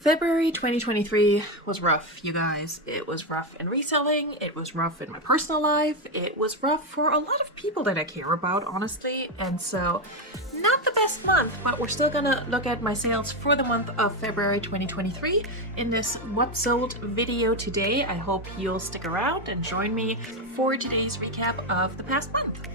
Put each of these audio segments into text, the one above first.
February 2023 was rough, you guys. It was rough in reselling, it was rough in my personal life, it was rough for a lot of people that I care about, honestly. And so, not the best month, but we're still gonna look at my sales for the month of February 2023 in this What Sold video today. I hope you'll stick around and join me for today's recap of the past month.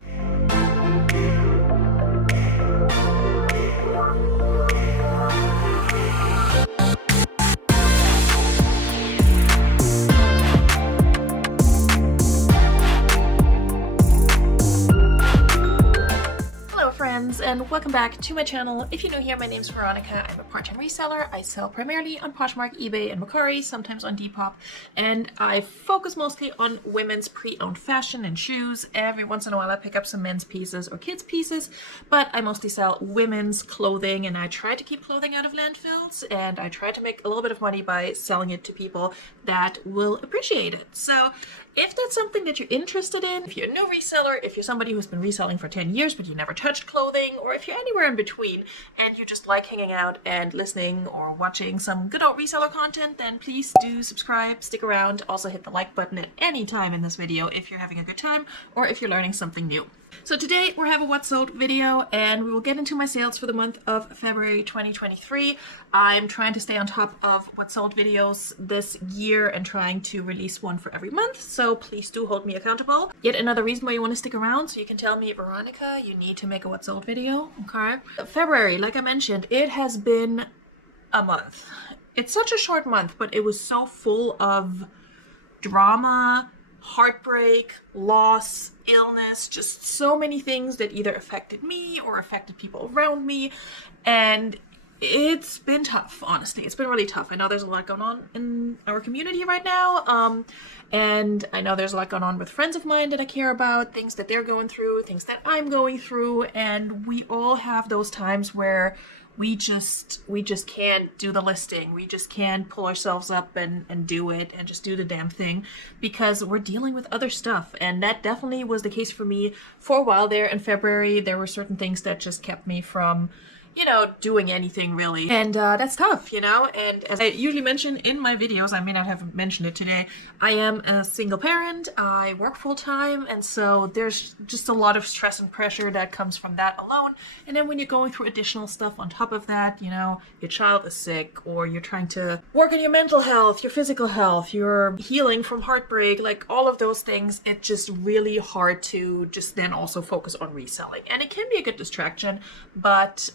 And welcome back to my channel. If you're new here, my name's Veronika. I'm a part-time reseller. I sell primarily on Poshmark, eBay, and Mercari, sometimes on Depop, and I focus mostly on women's pre-owned fashion and shoes. Every once in a while I pick up some men's pieces or kids pieces, but I mostly sell women's clothing, and I try to keep clothing out of landfills, and I try to make a little bit of money by selling it to people that will appreciate it. So if that's something that you're interested in, if you're a new reseller, if you're somebody who's been reselling for 10 years but you never touched clothing, or if you're anywhere in between and you just like hanging out and listening or watching some good old reseller content, then please do subscribe, stick around. Also hit the like button at any time in this video if you're having a good time or if you're learning something new. So today we have a What Sold video, and we will get into my sales for the month of February 2023. I'm trying to stay on top of What Sold videos this year and trying to release one for every month, so please do hold me accountable. Yet another reason why you want to stick around, so you can tell me, Veronika, you need to make a What Sold video, okay? February, like I mentioned, it has been a month. It's such a short month, but it was so full of drama, heartbreak, loss, illness, just so many things that either affected me or affected people around me. And it's been tough, honestly. It's been really tough. I know there's a lot going on in our community right now. And I know there's a lot going on with friends of mine that I care about, things that they're going through, things that I'm going through. And we all have those times where we just can't do the listing. We just can't pull ourselves up and do it and just do the damn thing because we're dealing with other stuff. And that definitely was the case for me for a while there in February. There were certain things that just kept me from, doing anything really. And that's tough, and as I usually mention in my videos, I may not have mentioned it today, I am a single parent, I work full-time, and so there's just a lot of stress and pressure that comes from that alone. And then when you're going through additional stuff on top of that, your child is sick, or you're trying to work on your mental health, your physical health, you're healing from heartbreak, like all of those things, it's just really hard to just then also focus on reselling. And it can be a good distraction, but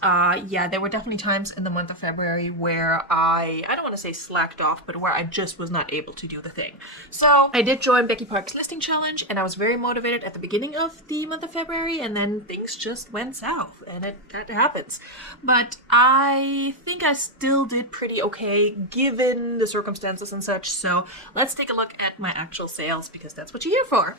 yeah, there were definitely times in the month of February where I don't want to say slacked off, but where I just was not able to do the thing. So I did join Becky Park's listing challenge, and I was very motivated at the beginning of the month of February, and then things just went south, and that happens. But I think I still did pretty okay given the circumstances and such. So let's take a look at my actual sales, because that's what you're here for.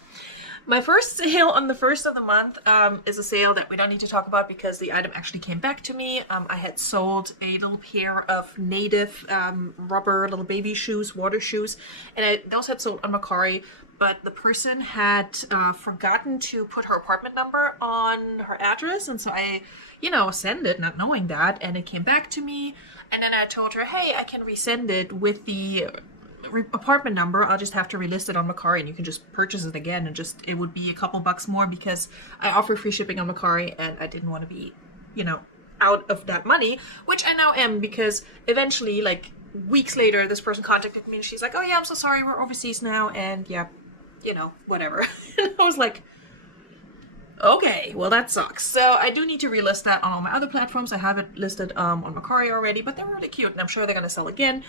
My first sale on the first of the month is a sale that we don't need to talk about because the item actually came back to me. I had sold a little pair of native rubber little baby shoes, water shoes, and those had sold on Mercari, but the person had forgotten to put her apartment number on her address, and so I, send it not knowing that, and it came back to me, and then I told her, hey, I can resend it with the apartment number. I'll just have to relist it on Mercari, and you can just purchase it again, and it would be a couple bucks more because I offer free shipping on Mercari, and I didn't want to be, out of that money, which I now am, because eventually, like weeks later, this person contacted me and she's like, oh yeah, I'm so sorry, we're overseas now, and yeah, whatever. And I was like, okay, well that sucks. So I do need to relist that on all my other platforms. I have it listed on Mercari already, but they're really cute, and I'm sure they're gonna sell again.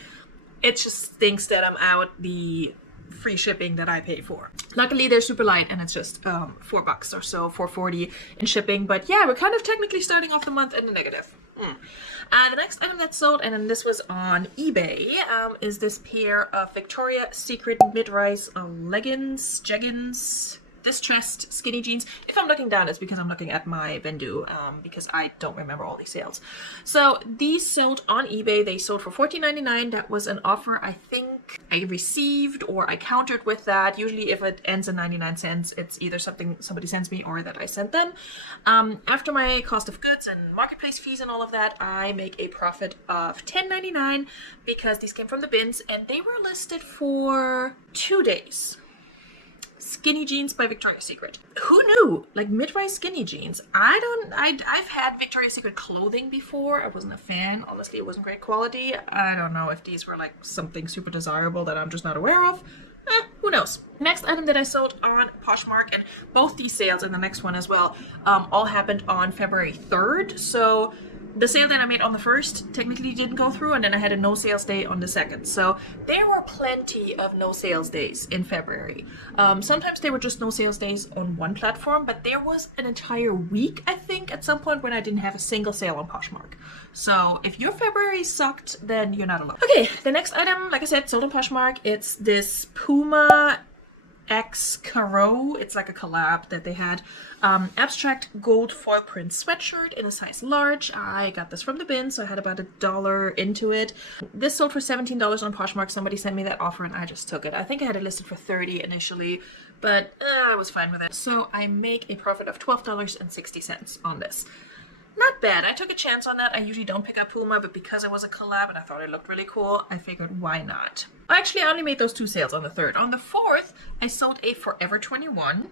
It just stinks that I'm out the free shipping that I pay for. Luckily, they're super light, and it's just $4 or so, $4.40 in shipping. But yeah, we're kind of technically starting off the month in the negative. The next item that's sold, and then this was on eBay, is this pair of Victoria's Secret mid-rise jeggings, distressed skinny jeans. If I'm looking down, it's because I'm looking at my Vendu, because I don't remember all these sales. So these sold on eBay. They sold for $14.99. That was an offer, I think, back. I received or I countered with that. Usually if it ends in 99 cents, it's either something somebody sends me or that I sent them. After my cost of goods and marketplace fees and all of that, I make a profit of $10.99 because these came from the bins and they were listed for 2 days. Skinny jeans by Victoria's Secret. Who knew? Like mid-rise skinny jeans. I've had Victoria's Secret clothing before. I wasn't a fan. Honestly, it wasn't great quality. I don't know if these were like something super desirable that I'm just not aware of. Who knows? Next item that I sold on Poshmark, and both these sales and the next one as well, all happened on February 3rd. So the sale that I made on the 1st technically didn't go through, and then I had a no sales day on the 2nd. So there were plenty of no sales days in February. Sometimes they were just no sales days on one platform, but there was an entire week, I think, at some point when I didn't have a single sale on Poshmark. So if your February sucked, then you're not alone. Okay, the next item, like I said, sold on Poshmark. It's this Puma X Caro. It's like a collab that they had. Abstract gold foil print sweatshirt in a size large. I got this from the bin, so I had about $1 into it. This sold for $17 on Poshmark. Somebody sent me that offer and I just took it. I think I had it listed for $30 initially, but I was fine with it. So I make a profit of $12.60 on this. Not bad. I took a chance on that. I usually don't pick up Puma, but because it was a collab and I thought it looked really cool, I figured why not. Actually, I only made those 2 sales on the 3rd. On the 4th, I sold a Forever 21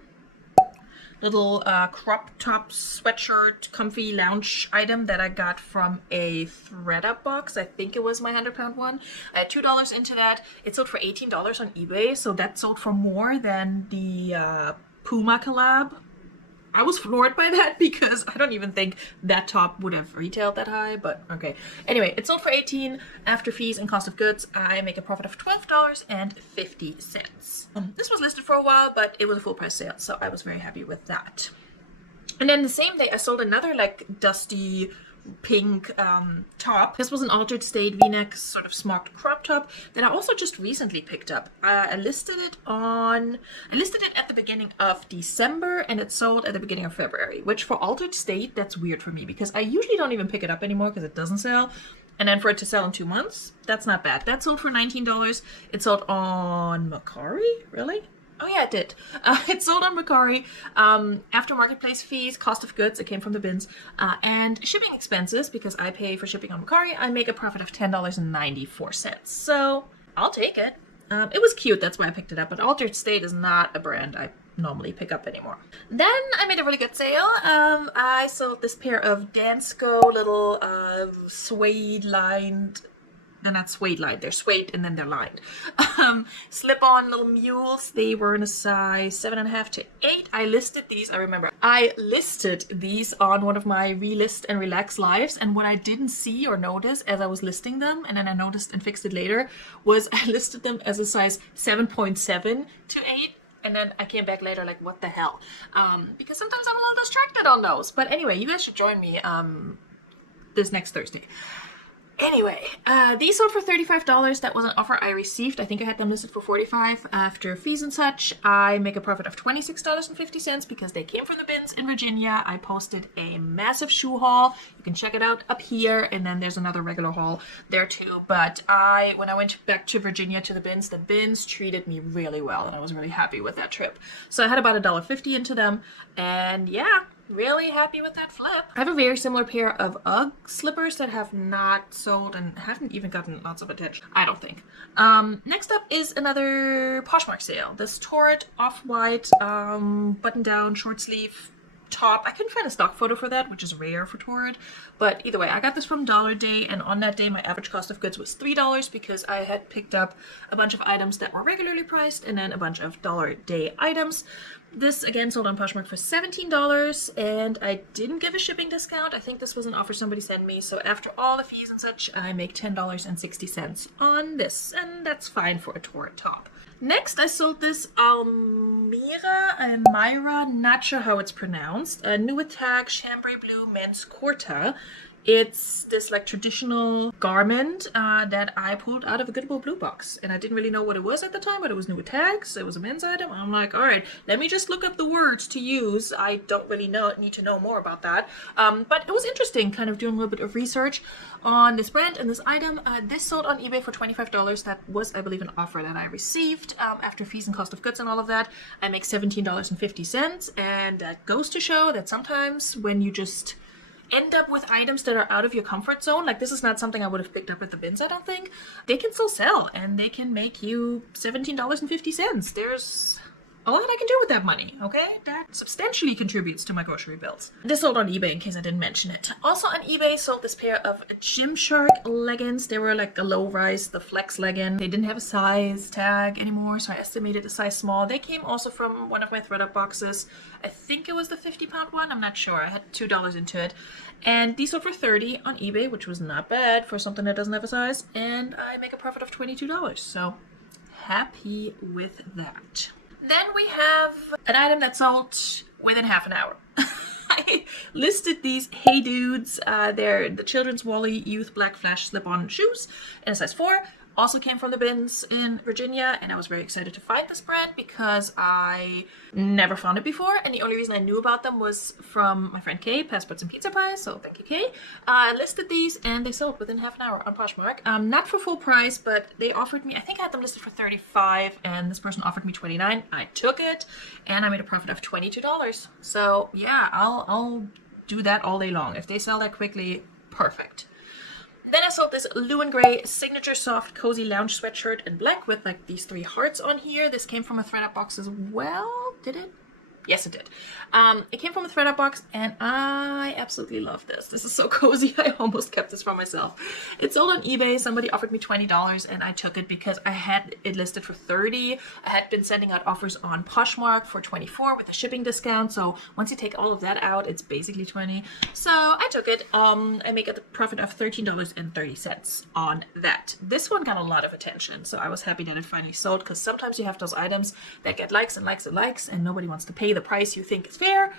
little crop top sweatshirt comfy lounge item that I got from a ThredUp box. I think it was my 100-pound one. I had $2 into that. It sold for $18 on eBay, so that sold for more than the Puma collab. I was floored by that because I don't even think that top would have retailed that high, but okay. Anyway, it sold for $18. After fees and cost of goods, I make a profit of $12.50. This was listed for a while, but it was a full price sale, so I was very happy with that. And then the same day, I sold another like dusty pink top. This was an altered state v-neck sort of smocked crop top that I also just recently picked up. I listed it at the beginning of December and it sold at the beginning of February, which for altered state, that's weird for me because I usually don't even pick it up anymore because it doesn't sell. And then for it to sell in 2 months, that's not bad. That sold for $19. It sold on Mercari? Really? Oh yeah, it did. It sold on Mercari. After marketplace fees, cost of goods, it came from the bins, and shipping expenses, because I pay for shipping on Mercari, I make a profit of $10.94. So I'll take it. It was cute, that's why I picked it up, but Altered State is not a brand I normally pick up anymore. Then I made a really good sale. I sold this pair of Dansko little suede lined. They're not suede lined, they're suede and then they're lined. Slip-on little mules. They were in a size 7.5 to 8. I listed these, I remember. I listed these on one of my relist and relax lives, and what I didn't see or notice as I was listing them, and then I noticed and fixed it later, was I listed them as a size 7.7 to 8. And then I came back later like, what the hell? Because sometimes I'm a little distracted on those. But anyway, you guys should join me this next Thursday. Anyway, these sold for $35. That was an offer I received. I think I had them listed for $45 after fees and such. I make a profit of $26.50 because they came from the bins in Virginia. I posted a massive shoe haul. You can check it out up here, and then there's another regular haul there too. But when I went back to Virginia to the bins treated me really well, and I was really happy with that trip. So I had about $1.50 into them, and yeah, really happy with that flip. I have a very similar pair of UGG slippers that have not sold and haven't even gotten lots of attention, I don't think. Next up is another Poshmark sale. This Torrid off-white button-down short sleeve top. I couldn't find a stock photo for that, which is rare for Torrid, but either way, I got this from Dollar Day, and on that day my average cost of goods was $3 because I had picked up a bunch of items that were regularly priced and then a bunch of Dollar Day items. This again sold on Poshmark for $17, and I didn't give a shipping discount. I think this was an offer somebody sent me, so after all the fees and such, I make $10.60 on this, and that's fine for a Torrid top. Next, I sold this Myra, not sure how it's pronounced, a Nuitag chambray blue men's kurta It's this like traditional garment that I pulled out of a Goodwill Blue box, and I didn't really know what it was at the time, but it was new with tags. It was a men's item. I'm like, all right, let me just look up the words to use. I don't really need to know more about that, but it was interesting, kind of doing a little bit of research on this brand and this item. This sold on eBay for $25. That was, I believe, an offer that I received after fees and cost of goods and all of that. I make $17.50, and that goes to show that sometimes when you just end up with items that are out of your comfort zone, like this is not something I would have picked up at the bins, I don't think, they can still sell and they can make you $17.50. There's a lot I can do with that money, okay? That substantially contributes to my grocery bills. This sold on eBay, in case I didn't mention it. Also on eBay sold this pair of Gymshark leggings. They were like a low-rise, the flex legging. They didn't have a size tag anymore, so I estimated a size small. They came also from one of my ThredUp boxes. I think it was the 50-pound one. I'm not sure. I had $2 into it. And these sold for $30 on eBay, which was not bad for something that doesn't have a size. And I make a profit of $22, so happy with that. Then we have an item that sold within half an hour. I listed these Hey Dudes. They're the Children's Wally Youth Black Flash Slip-On shoes in a size 4. Also came from the bins in Virginia, and I was very excited to find this brand because I never found it before, and the only reason I knew about them was from my friend Kay, Passports and Pizza Pies, so thank you, Kay. I listed these, and they sold within half an hour on Poshmark. Not for full price, but they offered me, I think I had them listed for $35, and this person offered me $29. I took it, and I made a profit of $22. So yeah, I'll do that all day long. If they sell that quickly, perfect. Then I sold this Blue and Gray Signature Soft Cozy Lounge Sweatshirt in black with like these 3 hearts on here. This came from a ThredUp box as well. Did it? Yes, it did. It came from a ThredUp box, and I absolutely love this. This is so cozy. I almost kept this for myself. It sold on eBay. Somebody offered me $20, and I took it because I had it listed for $30. I had been sending out offers on Poshmark for $24 with a shipping discount. So once you take all of that out, it's basically $20. So I took it. I make a profit of $13.30 on that. This one got a lot of attention, so I was happy that it finally sold, because sometimes you have those items that get likes and likes and likes, and nobody wants to pay the price you think is fair,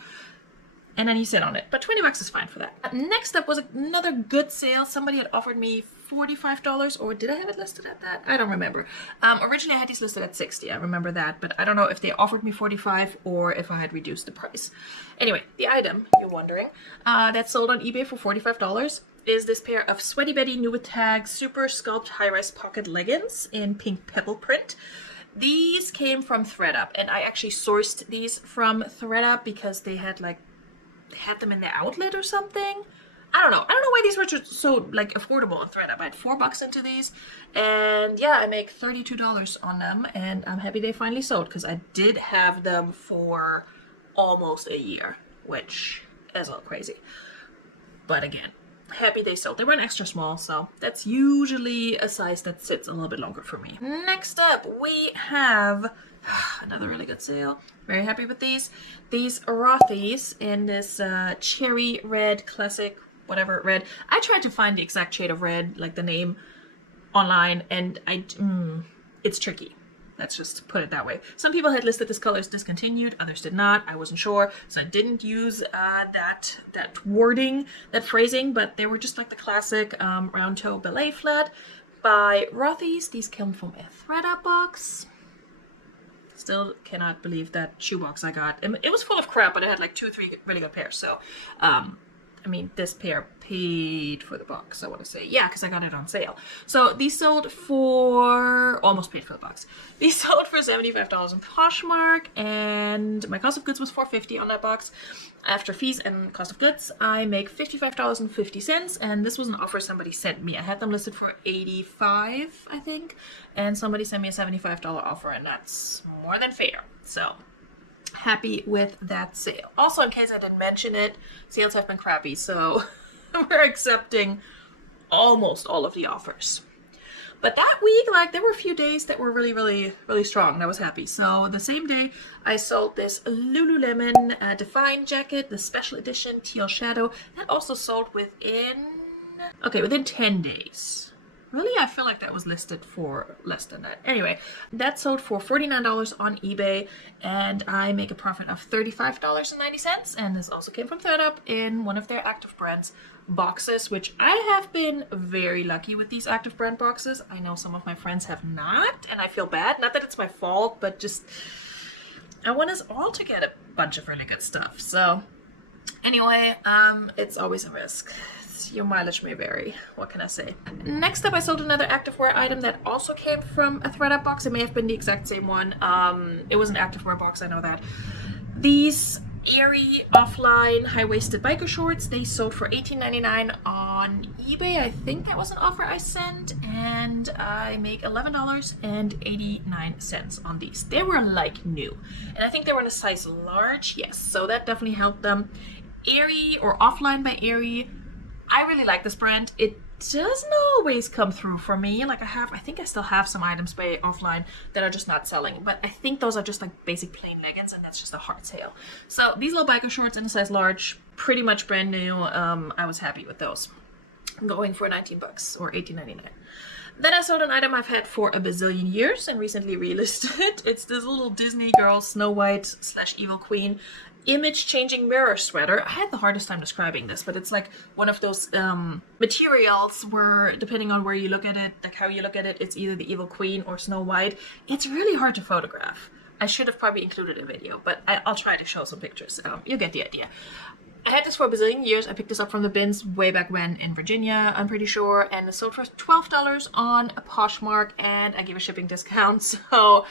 and then you sit on it. But $20 is fine for that. Next up was another good sale. Somebody had offered me $45, or did I have it listed at that? I don't remember. Originally I had these listed at $60. I remember that, but I don't know if they offered me $45 or if I had reduced the price. Anyway, the item, you're wondering, that sold on eBay for $45 is this pair of Sweaty Betty New with Tag Super Sculpt High-Rise Pocket Leggings in pink pebble print. These came from ThredUp, and I actually sourced these from ThredUp because they had them in the outlet or something. I don't know why these were so like affordable on ThredUp. I had $4 into these, and yeah, I make $32 on them, and I'm happy they finally sold because I did have them for almost a year, which is a little crazy. But again, happy they sold. They were an extra small, so that's usually a size that sits a little bit longer for me. Next up, we have another really good sale. Very happy with these. These Rothy's in this cherry red, classic, whatever red. I tried to find the exact shade of red, like the name, online, and it's tricky. Let's just put it that way. Some people had listed this color as discontinued, others did not. I wasn't sure, so I didn't use that wording, that phrasing, but they were just like the classic round toe ballet flat by Rothy's. These come from a ThredUp box. Still cannot believe that shoebox I got. It was full of crap, but it had like 2 or 3 really good pairs. So, I mean, this pair paid for the box, I want to say. Yeah, because I got it on sale. So these sold for, almost paid for the box. These sold for $75 on Poshmark, and my cost of goods was $4.50 on that box. After fees and cost of goods, I make $55.50, and this was an offer somebody sent me. I had them listed for $85, I think, and somebody sent me a $75 offer, and that's more than fair. So happy with that sale. Also, in case I didn't mention it, sales have been crappy, so we're accepting almost all of the offers. But that week, like, there were a few days that were really, really, really strong, and I was happy. So the same day, I sold this Lululemon Define jacket, the special edition teal shadow. That also sold within 10 days. Really? I feel like that was listed for less than that. Anyway, that sold for $49 on eBay, and I make a profit of $35.90. And this also came from ThredUp in one of their Active Brands boxes, which I have been very lucky with these Active Brand boxes. I know some of my friends have not, and I feel bad. Not that it's my fault, but just I want us all to get a bunch of really good stuff. So anyway, it's always a risk. Your mileage may vary. What can I say? Next up, I sold another activewear item that also came from a ThredUp box. It may have been the exact same one. It was an activewear box, I know that. These airy offline high-waisted biker shorts, they sold for $18.99 on eBay. I think that was an offer I sent, and I make $11.89 on these. They were like new, and I think they were in a size large. Yes, so that definitely helped them. Airy or Offline by Airy, I really like this brand. It doesn't always come through for me. Like I think I still have some items by Offline that are just not selling, but I think those are just like basic plain leggings, and that's just a hard sale. So these little biker shorts in a size large, pretty much brand new. I was happy with those. I'm going for 19 bucks or $18.99. Then I sold an item I've had for a bazillion years and recently relisted. It's this little Disney girl Snow White / Evil Queen image changing mirror sweater. I had the hardest time describing this, but it's like one of those materials where, depending on where you look at it, like how you look at it, it's either the Evil Queen or Snow White. It's really hard to photograph. I should have probably included a video, but I'll try to show some pictures. You'll get the idea. I had this for a bazillion years. I picked this up from the bins way back when in Virginia, I'm pretty sure, and it sold for $12 on Poshmark, and I gave a shipping discount, so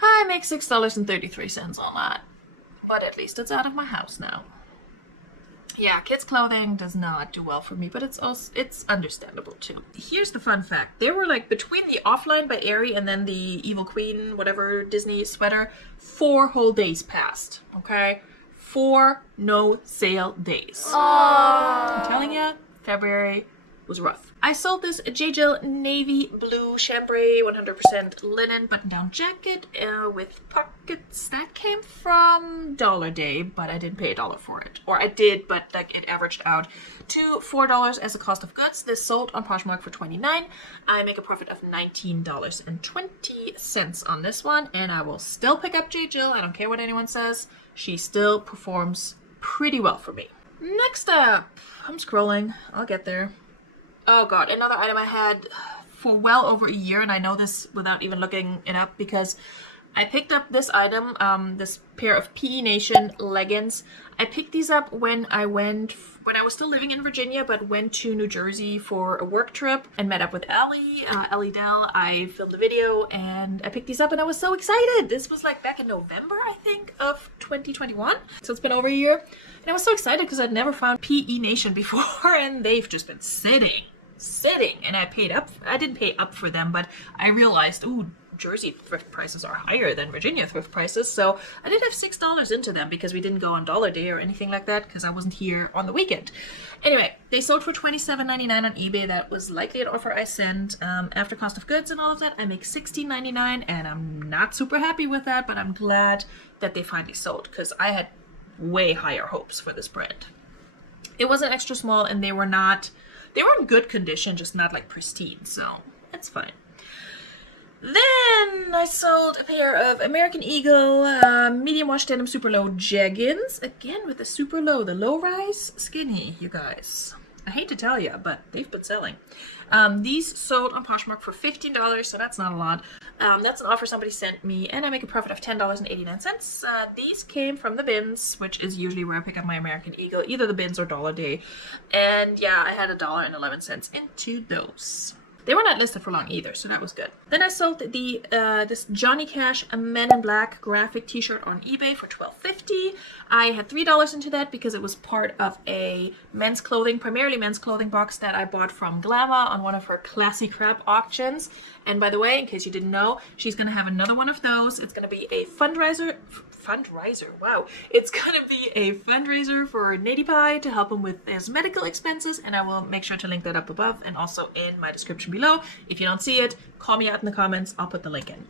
I make $6.33 on that. But at least it's out of my house now. Yeah, kids' clothing does not do well for me, but it's understandable too. Here's the fun fact. They were like between the Offline by Aerie and then the Evil Queen, whatever Disney sweater, 4 whole days passed, okay? 4 no sale days. Aww. I'm telling you, February was rough. I sold this J. Jill navy blue chambray 100% linen button-down jacket with pockets. That came from Dollar Day, but I didn't pay $1 for it. Or I did, but like it averaged out to $4 as a cost of goods. This sold on Poshmark for $29. I make a profit of $19.20 on this one, and I will still pick up J. Jill. I don't care what anyone says. She still performs pretty well for me. Next up, I'm scrolling. I'll get there. Oh god, another item I had for well over a year, and I know this without even looking it up because I picked up this item, this pair of PE Nation leggings. I picked these up when I was still living in Virginia, but went to New Jersey for a work trip and met up with Ellie Dell. I filmed a video and I picked these up and I was so excited. This was like back in November, I think, of 2021. So it's been over a year. And I was so excited because I'd never found PE Nation before and they've just been sitting. And I didn't pay up for them, but I realized, ooh, Jersey thrift prices are higher than Virginia thrift prices, so I did have $6 into them because we didn't go on Dollar Day or anything like that because I wasn't here on the weekend. Anyway, they sold for $27.99 on eBay. That was likely an offer I sent. After cost of goods and all of that, I make $16.99, and I'm not super happy with that, but I'm glad that they finally sold because I had way higher hopes for this brand. It wasn't extra small, and they were in good condition, just not like pristine, so that's fine. Then I sold a pair of American Eagle medium wash denim super low jeggings. Again with the super low, the low rise skinny, you guys. I hate to tell you, but they've been selling. These sold on Poshmark for $15, so that's not a lot. That's an offer somebody sent me, and I make a profit of $10.89. These came from the bins, which is usually where I pick up my American Eagle, either the bins or Dollar Day. And yeah, I had $1.11 into those. They were not listed for long either, so that was good. Then I sold this Johnny Cash Men in Black graphic t-shirt on eBay for $12.50. I had $3 into that because it was part of a primarily men's clothing box that I bought from Glamour on one of her Classy Crap auctions. And by the way, in case you didn't know, she's going to have another one of those. It's going to be a fundraiser. Wow. It's going to be a fundraiser for Nady Pie to help him with his medical expenses, and I will make sure to link that up above and also in my description below. If you don't see it, call me out in the comments. I'll put the link in.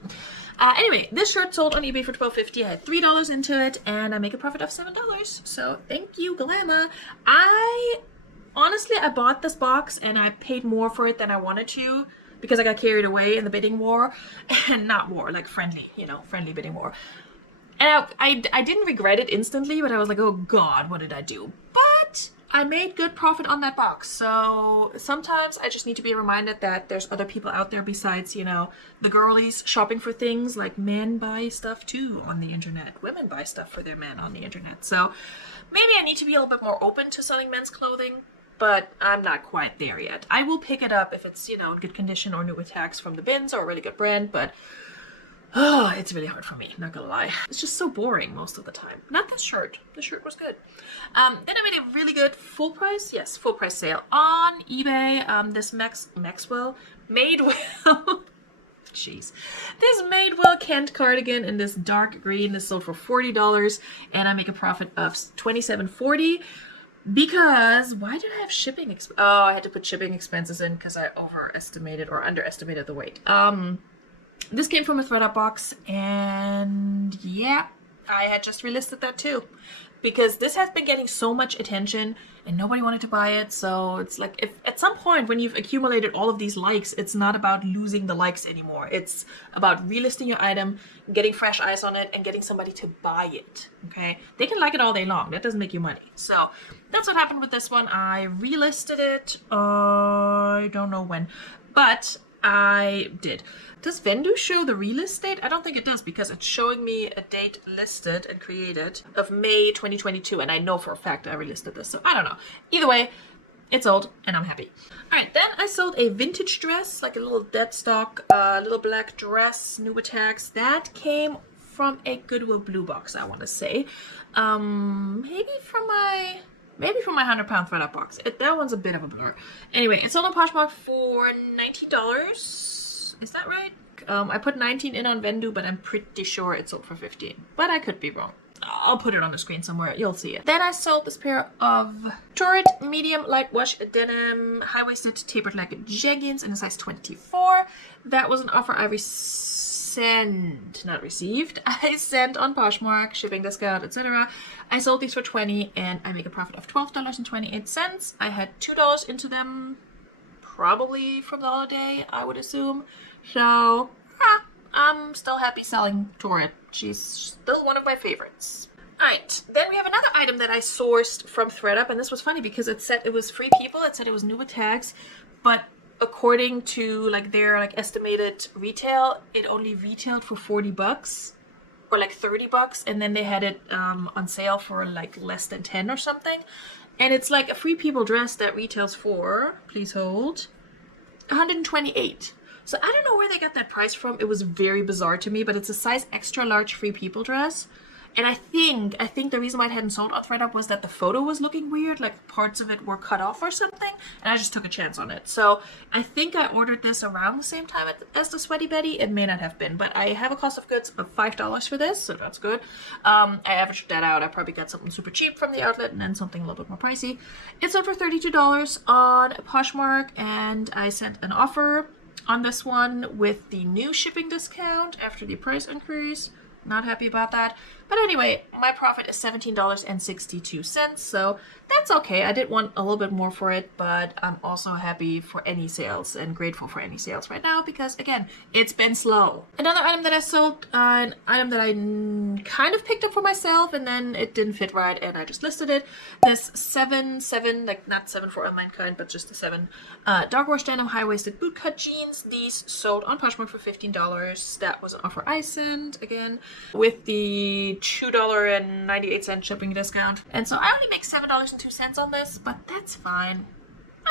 Anyway, this shirt sold on eBay for $12.50. I had $3 into it, and I make a profit of $7. So thank you, Glamour. Honestly, I bought this box, and I paid more for it than I wanted to. because I got carried away in the bidding war. And not war, like friendly, you know, friendly bidding war. And I didn't regret it instantly, but I was like, oh God, what did I do? But I made good profit on that box. So sometimes I just need to be reminded that there's other people out there besides, you know, the girlies shopping for things. Like men buy stuff too on the internet. Women buy stuff for their men on the internet. So maybe I need to be a little bit more open to selling men's clothing, but I'm not quite there yet. I will pick it up if it's, you know, in good condition or new attacks from the bins or a really good brand, but oh, it's really hard for me, not gonna lie. It's just so boring most of the time. Not this shirt. The shirt was good. Then I made a really good full price sale on eBay. This Maxwell Madewell. Jeez. This Madewell Kent cardigan in this dark green. This sold for $40, and I make a profit of $27.40. Because, why did I have shipping oh, I had to put shipping expenses in because I overestimated or underestimated the weight. This came from a ThredUp box, and yeah, I had just relisted that too. Because this has been getting so much attention and nobody wanted to buy it. So it's like, if at some point when you've accumulated all of these likes, it's not about losing the likes anymore. It's about relisting your item, getting fresh eyes on it, and getting somebody to buy it. Okay, they can like it all day long. That doesn't make you money. So that's what happened with this one. I relisted it. I don't know when, but I did. Does Vendu show the relist date? I don't think it does, because it's showing me a date listed and created of May 2022, and I know for a fact I relisted this, so I don't know. Either way, it's sold, and I'm happy. Alright, then I sold a vintage dress, like a little dead stock, little black dress, new attacks. That came from a Goodwill Blue box, I want to say. Maybe from my 100-pound ThredUp box. That one's a bit of a blur. Anyway, it sold on Poshmark for $19. Is that right? I put 19 in on Vendu, but I'm pretty sure it sold for 15. But I could be wrong. I'll put it on the screen somewhere. You'll see it. Then I sold this pair of Turret medium light wash denim high-waisted tapered leg jeggings in a size 24. That was an offer I not received. I sent on Poshmark, shipping discount, etc. I sold these for $20, and I make a profit of $12.28. I had $2 into them, probably from the holiday, I would assume. So, I'm still happy selling Turret. She's still one of my favorites. Alright, then we have another item that I sourced from ThredUp, and this was funny because it said it was free people, it said it was new attacks, but according to like their like estimated retail, it only retailed for $40 or like $30, and then they had it on sale for like less than 10 or something. And it's like a free people dress that retails for, please hold, $128. So I don't know where they got that price from. It was very bizarre to me, but it's a size extra large free people dress. And I think the reason why it hadn't sold on ThredUp was that the photo was looking weird, like parts of it were cut off or something, and I just took a chance on it. So I think I ordered this around the same time as the Sweaty Betty. It may not have been, but I have a cost of goods of $5 for this, so that's good. I averaged that out. I probably got something super cheap from the outlet and then something a little bit more pricey. It sold for $32 on Poshmark, and I sent an offer on this one with the new shipping discount after the price increase. Not happy about that. But anyway, my profit is $17.62, so that's okay. I did want a little bit more for it, but I'm also happy for any sales and grateful for any sales right now because, again, it's been slow. Another item that I sold, an item that I kind of picked up for myself and then it didn't fit right and I just listed it. This 7, like not 7 for online kind, but just the 7 dog wash denim high-waisted bootcut jeans. These sold on Poshmark for $15. That was an offer I sent, again, with the $2.98 shipping discount. And so I only make $7.02 on this, but that's fine.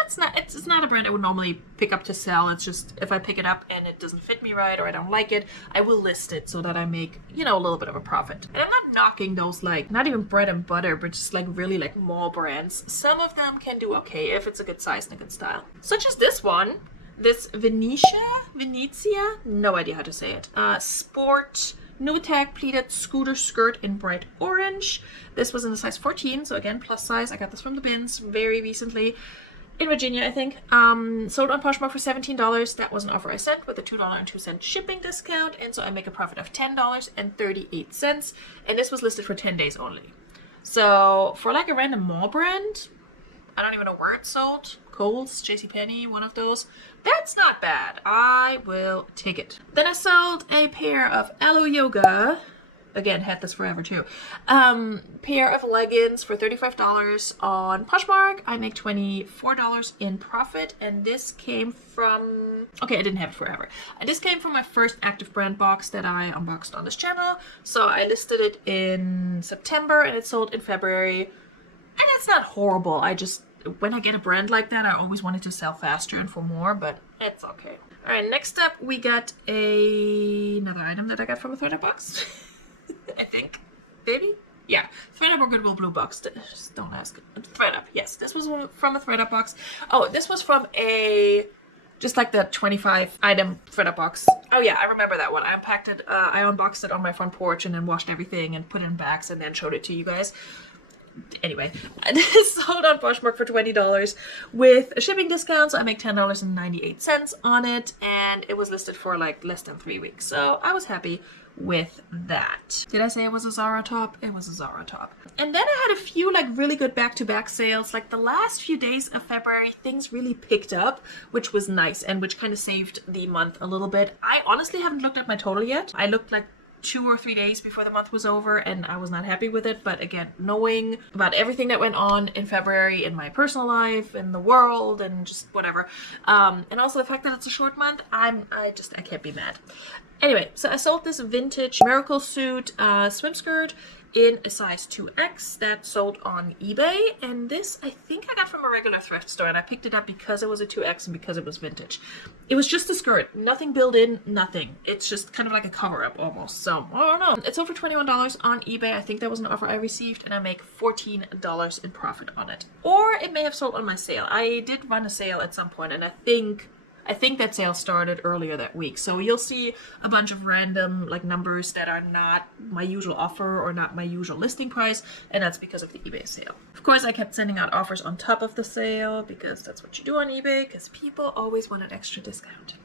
It's not a brand I would normally pick up to sell. It's just if I pick it up and it doesn't fit me right or I don't like it, I will list it so that I make, you know, a little bit of a profit. And I'm not knocking those, like, not even bread and butter, but just like really like mall brands. Some of them can do okay if it's a good size and a good style. Such as this one, this Venezia, no idea how to say it. Sport new attack pleated scooter skirt in bright orange. This was in the size 14, so again, plus size. I got this from the bins very recently in Virginia, I think. Sold on Poshmark for $17. That was an offer I sent with a $2.02 shipping discount, and so I make a profit of $10.38. And this was listed for 10 days only. So for like a random mall brand, I don't even know where it's sold. Kohl's, JCPenney, one of those. That's not bad. I will take it. Then I sold a pair of Aloe Yoga. Again, had this forever too. Pair of leggings for $35 on Poshmark. I make $24 in profit, and this came from... Okay, I didn't have it forever. This came from my first active brand box that I unboxed on this channel. So I listed it in September, and it sold in February. And it's not horrible. I just... When I get a brand like that, I always want it to sell faster and for more, but it's okay. All right, next up, we got another item that I got from a ThredUp box. I think. Maybe? Yeah. ThredUp or Goodwill Blue box. Just don't ask. ThredUp. Yes. This was from a ThredUp box. Oh, this was from just like the 25 item ThredUp box. Oh yeah, I remember that one. I unpacked it. I unboxed it on my front porch and then washed everything and put it in bags and then showed it to you guys. Anyway, this sold on Poshmark for $20 with a shipping discount, so I make $10.98 on it, and it was listed for like less than 3 weeks, so I was happy with that. Did I say it was a Zara top? It was a Zara top. And then I had a few like really good back-to-back sales. Like the last few days of February, things really picked up, which was nice and which kind of saved the month a little bit. I honestly haven't looked at my total yet. I looked like 2 or 3 days before the month was over, and I was not happy with it. But again, knowing about everything that went on in February in my personal life, in the world, and just whatever, and also the fact that it's a short month, I can't be mad. Anyway, so I sold this vintage Miracle Suit swim skirt in a size 2X that sold on eBay, and this I think I got from a regular thrift store, and I picked it up because it was a 2X and because it was vintage. It was just a skirt, nothing built in, nothing. It's just kind of like a cover-up almost, so I don't know. It sold for $21 on eBay. I think that was an offer I received, and I make $14 in profit on it. Or it may have sold on my sale. I did run a sale at some point, and I think that sale started earlier that week. So you'll see a bunch of random like numbers that are not my usual offer or not my usual listing price, and that's because of the eBay sale. Of course, I kept sending out offers on top of the sale because that's what you do on eBay, because people always want an extra discount.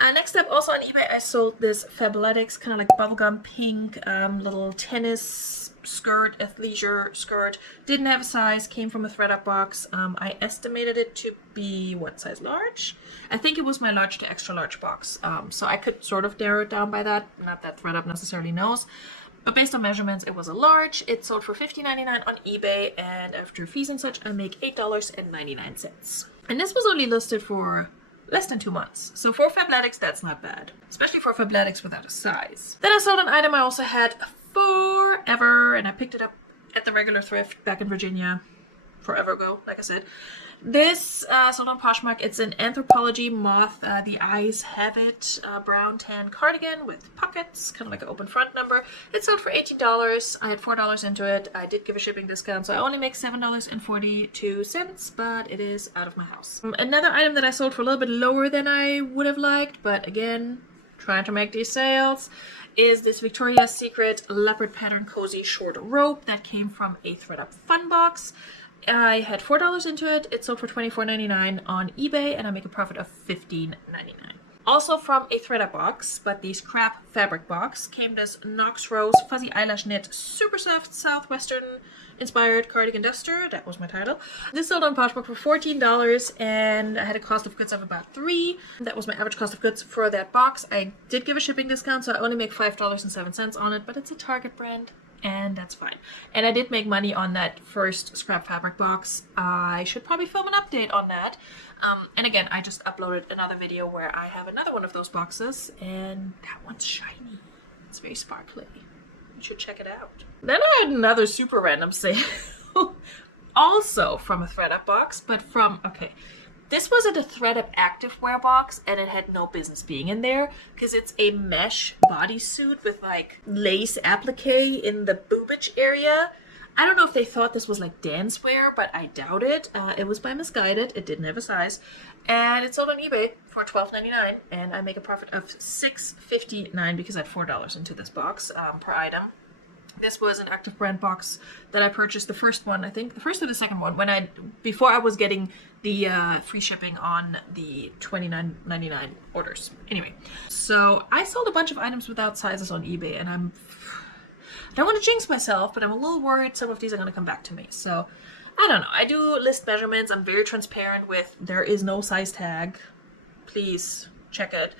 Next up, also on eBay, I sold this Fabletics kind of like bubblegum pink little tennis skirt, athleisure skirt. Didn't have a size, came from a ThredUp box. I estimated it to be, what size, large? I think it was my large to extra large box. So I could sort of narrow it down by that. Not that ThredUp necessarily knows. But based on measurements, it was a large. It sold for $50.99 on eBay, and after fees and such, I make $8.99. And this was only listed for less than 2 months. So for Fabletics, that's not bad. Especially for Fabletics without a size. Then I sold an item I also had forever, and I picked it up at the regular thrift back in Virginia forever ago, like I said. This sold on Poshmark. It's an Anthropology moth. The eyes have it. Brown tan cardigan with pockets, kind of like an open front number. It sold for $18. I had $4 into it. I did give a shipping discount, so I only make $7.42, but it is out of my house. Another item that I sold for a little bit lower than I would have liked, but again, trying to make these sales, is this Victoria's Secret leopard pattern cozy short robe that came from a ThredUp fun box. I had $4 into it. It sold for $24.99 on eBay, and I make a profit of $15.99. Also from a ThredUp box, but the scrap fabric box, came this Knox Rose fuzzy eyelash knit super soft southwestern inspired cardigan duster. That was my title. This sold on Poshmark for $14, and I had a cost of goods of about $3. That was my average cost of goods for that box. I did give a shipping discount, so I only make $5.07 on it, but it's a Target brand, and that's fine. And I did make money on that first scrap fabric box. I should probably film an update on that. And again, I just uploaded another video where I have another one of those boxes, and that one's shiny. It's very sparkly. You should check it out. Then I had another super random sale. Also from a ThredUp box, but from, okay, this wasn't a ThredUp activewear box, and it had no business being in there because it's a mesh bodysuit with like lace applique in the boobage area. I don't know if they thought this was like dance wear, but I doubt it. It was by Misguided. It didn't have a size, and it sold on eBay for $12.99, and I make a profit of $6.59 because I had $4 into this box per item. This was an active brand box that I purchased, the first one, I think, the first or the second one, before I was getting the free shipping on the $29.99 orders. Anyway, so I sold a bunch of items without sizes on eBay, and I don't want to jinx myself, but I'm a little worried some of these are going to come back to me. So I don't know. I do list measurements. I'm very transparent with there is no size tag. Please check it.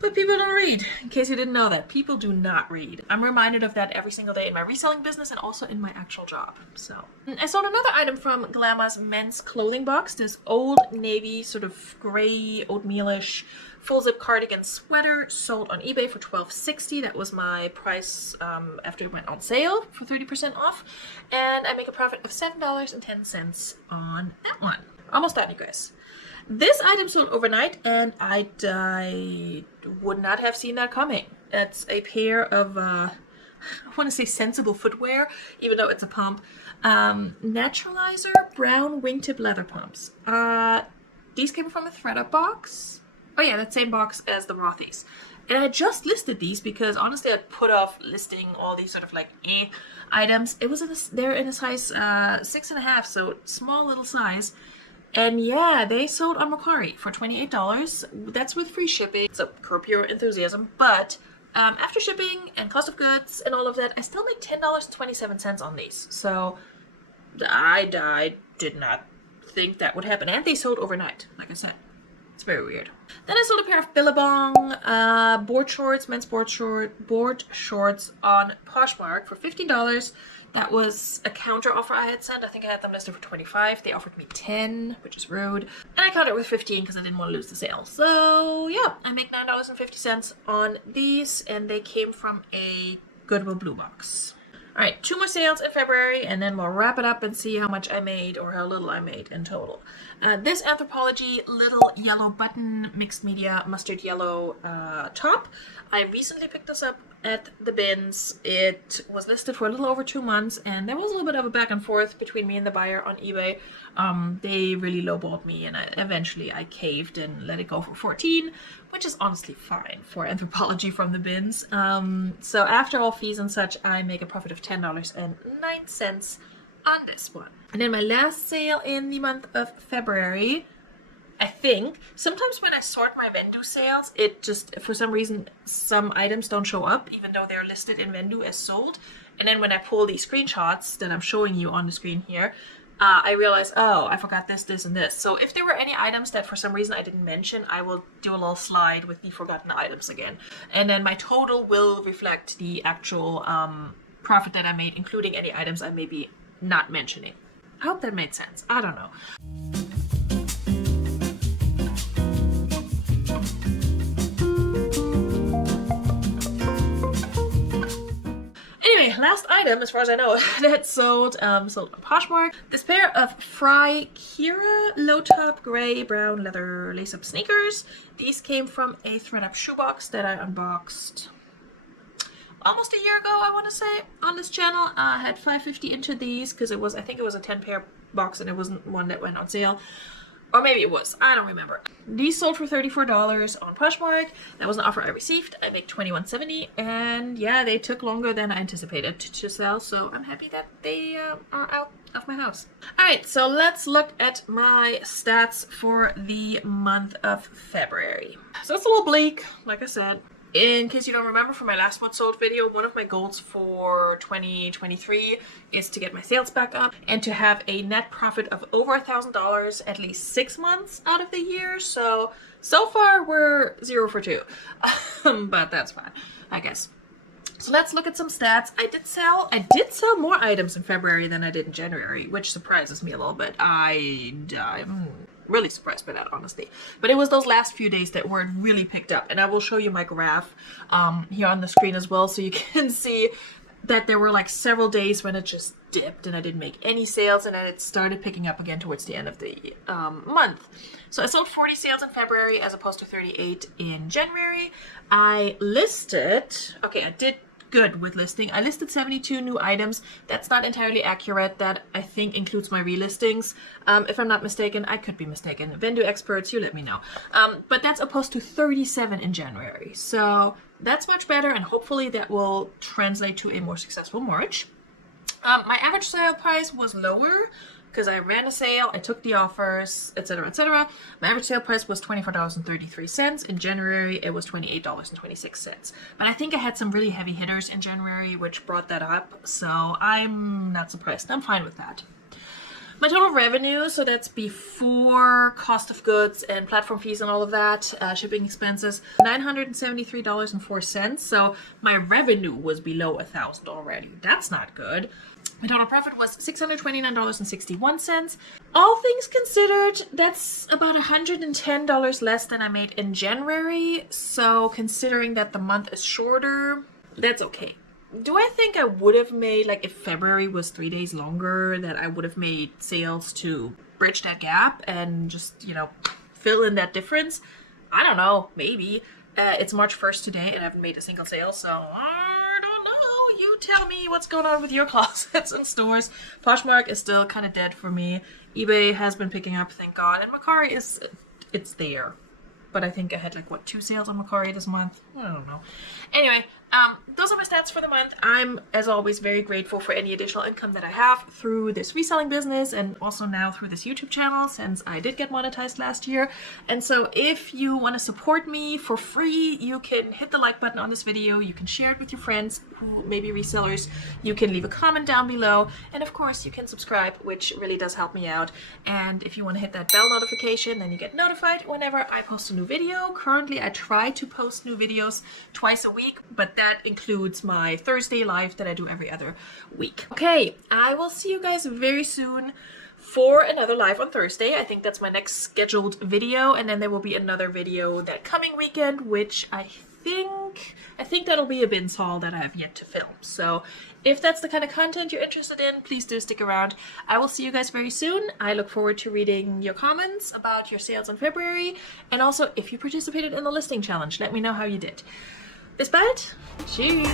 But people don't read. In case you didn't know that, people do not read. I'm reminded of that every single day in my reselling business and also in my actual job. So I sold another item from Glamour's men's clothing box. This old navy sort of gray oatmealish full zip cardigan sweater sold on eBay for $12.60. That was my price after it went on sale for 30% off. And I make a profit of $7.10 on that one. Almost done, you guys. This item sold overnight, and I would not have seen that coming. It's a pair of, I want to say sensible footwear, even though it's a pump. Naturalizer brown wingtip leather pumps. These came from a ThredUp box. Oh yeah, that same box as the Rothy's. And I just listed these because honestly I'd put off listing all these sort of like items. It was they're in a size 6.5, so small little size. And yeah, they sold on Mercari for $28. That's with free shipping. So curb your enthusiasm. But after shipping and cost of goods and all of that, I still make $10.27 on these. So I did not think that would happen. And they sold overnight, like I said. It's very weird. Then I sold a pair of Billabong board shorts, men's board shorts on Poshmark for $15. That was a counter offer I had sent. I think I had them listed for $25. They offered me $10, which is rude. And I countered with $15 because I didn't want to lose the sale. So yeah, I make $9.50 on these, and they came from a Goodwill Blue box. All right, 2 more sales in February, and then we'll wrap it up and see how much I made or how little I made in total. This Anthropologie little yellow button mixed media mustard yellow top. I recently picked this up at the bins. It was listed for a little over 2 months, and there was a little bit of a back and forth between me and the buyer on eBay. They really lowballed me, and eventually I caved and let it go for 14, which is honestly fine for Anthropologie from the bins. So after all fees and such, I make a profit of $10.09 on this one. And then my last sale in the month of February, I think. Sometimes when I sort my Vendu sales, it just, for some reason, some items don't show up, even though they're listed in Vendu as sold. And then when I pull these screenshots that I'm showing you on the screen here, I realize, oh, I forgot this, this, and this. So if there were any items that for some reason I didn't mention, I will do a little slide with the forgotten items again. And then my total will reflect the actual profit that I made, including any items I may be not mentioning. I hope that made sense. I don't know. Anyway, last item, as far as I know, that sold on Poshmark. This pair of Fry Kira low top gray brown leather lace-up sneakers. These came from a ThredUp shoebox that I unboxed almost a year ago, I want to say, on this channel. I had $5.50 into these because it was, I think it was a 10 pair box and it wasn't one that went on sale. Or maybe it was. I don't remember. These sold for $34 on Poshmark. That was an offer I received. I make $21.70, and yeah, they took longer than I anticipated to sell, so I'm happy that they are out of my house. Alright, so let's look at my stats for the month of February. So it's a little bleak, like I said. In case you don't remember from my last What Sold video, one of my goals for 2023 is to get my sales back up and to have a net profit of over $1,000 at least 6 months out of the year. So far we're 0 for 2, but that's fine, I guess. So let's look at some stats. I did sell more items in February than I did in January, which surprises me a little bit. I'm really surprised by that, honestly. But it was those last few days that were really picked up. And I will show you my graph here on the screen as well, so you can see that there were like several days when it just dipped and I didn't make any sales, and then it started picking up again towards the end of the month. So I sold 40 sales in February as opposed to 38 in January. I did good with listing. I listed 72 new items. That's not entirely accurate. That I think includes my relistings. If I'm not mistaken, I could be mistaken. Vendu experts, you let me know. But that's opposed to 37 in January. So that's much better, and hopefully that will translate to a more successful March. My average sale price was lower because I ran a sale, I took the offers, etc., etc. My average sale price was $24.33. In January, it was $28.26. But I think I had some really heavy hitters in January, which brought that up. So I'm not surprised. I'm fine with that. My total revenue, so that's before cost of goods and platform fees and all of that, shipping expenses, $973.04. So my revenue was below $1,000 already. That's not good. My total profit was $629.61. All things considered, that's about $110 less than I made in January. So considering that the month is shorter, that's okay. Do I think I would have made, like if February was 3 days longer, that I would have made sales to bridge that gap and just, you know, fill in that difference? I don't know, maybe. It's March 1st today and I haven't made a single sale, so I don't know. You tell me what's going on with your closets and stores. Poshmark is still kind of dead for me. eBay has been picking up, thank God. And Mercari it's there. But I think I had like, what, 2 sales on Mercari this month? I don't know. Anyway, those are my stats for the month. I'm, as always, very grateful for any additional income that I have through this reselling business and also now through this YouTube channel since I did get monetized last year. And so if you want to support me for free, you can hit the like button on this video. You can share it with your friends who may be resellers. You can leave a comment down below. And of course, you can subscribe, which really does help me out. And if you want to hit that bell notification, then you get notified whenever I post a new video. Currently, I try to post new videos twice a week, but that includes my Thursday live that I do every other week. Okay, I will see you guys very soon for another live on Thursday. I think that's my next scheduled video, and then there will be another video that coming weekend, which I think that'll be a bins haul that I have yet to film. So if that's the kind of content you're interested in, please do stick around. I will see you guys very soon. I look forward to reading your comments about your sales in February, and also if you participated in the listing challenge, let me know how you did. Bis bald. Tschüss.